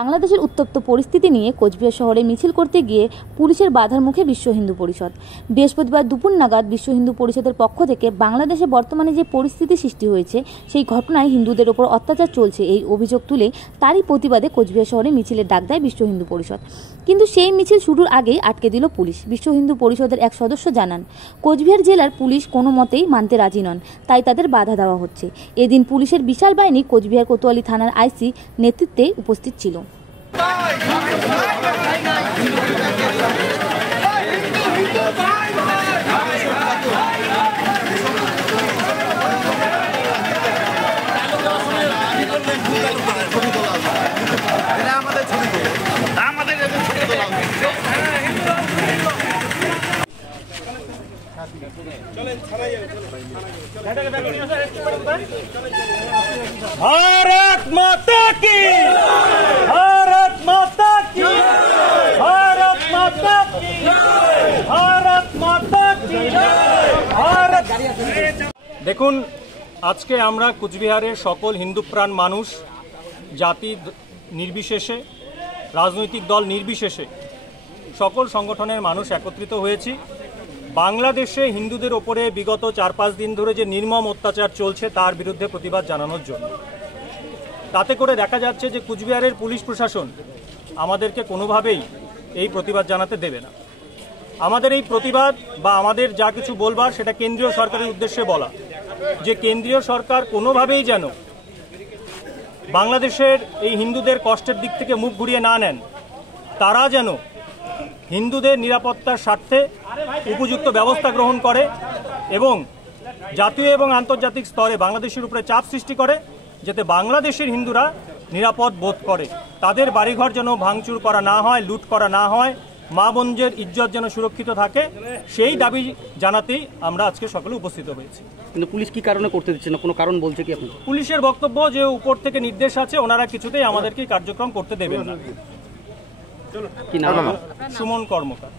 বাংলাদেশের উত্তপ্ত পরিস্থিতি নিয়ে কোচবিহার শহরে মিছিল করতে গিয়ে পুলিশের বাধার মুখে বিশ্ব হিন্দু পরিষদ। বৃহস্পতিবার দুপুর নাগাদ বিশ্ব হিন্দু পরিষদের পক্ষ থেকে বাংলাদেশে বর্তমানে যে পরিস্থিতি সৃষ্টি হয়েছে সেই ঘটনায় হিন্দুদের ওপর অত্যাচার চলছে এই অভিযোগ তুলে তারই প্রতিবাদে কোচবিহার শহরে মিছিলের ডাক দেয় বিশ্ব হিন্দু পরিষদ। কিন্তু সেই মিছিল শুরুর আগেই আটকে দিল পুলিশ। বিশ্ব হিন্দু পরিষদের এক সদস্য জানান, কোচবিহার জেলার পুলিশ কোনো মতেই মানতে রাজি নন, তাই তাদের বাধা দেওয়া হচ্ছে। এদিন পুলিশের বিশাল বাহিনী কোচবিহার কোতোয়ালি থানার আইসি নেতৃত্বে উপস্থিত ছিল। भारत माता की, भारत माता की, भारत माता की, भारत माता की, भारत। দেখুন, আজকে আমরা কুচবিহারের সকল হিন্দু প্রাণ মানুষ, জাতি নির্বিশেষে, রাজনৈতিক দল নির্বিশেষে সকল সংগঠনের মানুষ একত্রিত হয়েছি বাংলাদেশে হিন্দুদের ওপরে বিগত 4-5 দিন ধরে যে নির্মম অত্যাচার চলছে তার বিরুদ্ধে প্রতিবাদ জানানোর জন্য। তাতে করে দেখা যাচ্ছে যে কুচবিহারের পুলিশ প্রশাসন আমাদেরকে কোনোভাবেই এই প্রতিবাদ জানাতে দেবে না। আমাদের এই প্রতিবাদ বা আমাদের যা কিছু বলবার সেটা কেন্দ্রীয় সরকারের উদ্দেশ্যে বলা, যে কেন্দ্রীয় সরকার কোনোভাবেই যেন বাংলাদেশের এই হিন্দুদের কষ্টের দিক থেকে মুখ ঘুরিয়ে না নেন, তারা যেন হিন্দুদের নিরাপত্তার স্বার্থে উপযুক্ত ব্যবস্থা গ্রহণ করে এবং জাতীয় এবং আন্তর্জাতিক স্তরে বাংলাদেশের উপরে চাপ সৃষ্টি করে, যাতে বাংলাদেশের হিন্দুরা নিরাপদ বোধ করে, তাদের বাড়িঘর যেন ভাঙচুর করা না হয়, লুট করা না হয়, মা বোনদের ইজ্জত যেন সুরক্ষিত থাকে, সেই দাবি জানাতেই আমরা আজকে সকালে উপস্থিত হয়েছি। কিন্তু পুলিশ কি কারণে করতে দিচ্ছে না, কোনো কারণ বলছে কি আপনি? পুলিশের বক্তব্য যে উপর থেকে নির্দেশ আছে, ওনারা কিছুতেই আমাদেরকে কার্যক্রম করতে দেবেন না। কি নাম? সুমন কর্মকার।